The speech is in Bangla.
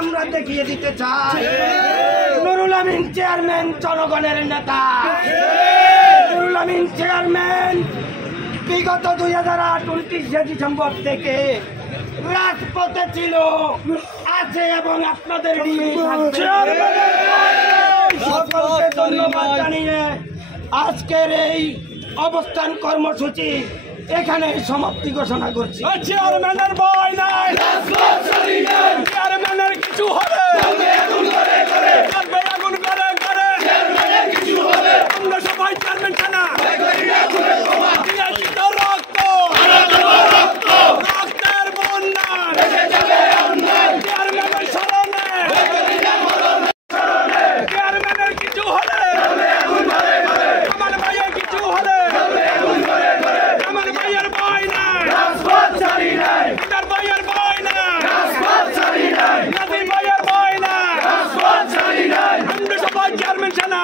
আমরা দেখিয়ে দিতে চাই নুরুল আমিন চেয়ারম্যান জনগণের নেতা। নুরুল আমিন চেয়ারম্যান বিগত 2028 ডিসেম্বর থেকে রাজপথে ছিল, আছে এবং আপনাদের নিয়ে সকলকে ধন্যবাদ জানিয়ে আজকের এই অবস্থান কর্মসূচি এখানে সমাপ্তি ঘোষণা করছি। চেয়ারম্যানের ভয় নাই, চেয়ারম্যানের কিছু হবে, আগুন করে করে আমরা সবাই চেয়ারম্যান ছানা রক্ত রক্তের বন্যা চেয়ারম্যানের স্মরণে চেয়ারম্যানের কিছু হলে আমার ভাইয়ের কিছু হলে আমার ভাইয়ের ভয় নাই, তার ভাইয়ের ভয় নাই, নাজির ভাইয়ের ভয় নাই, আমরা সবাই চেয়ারম্যান ছানা।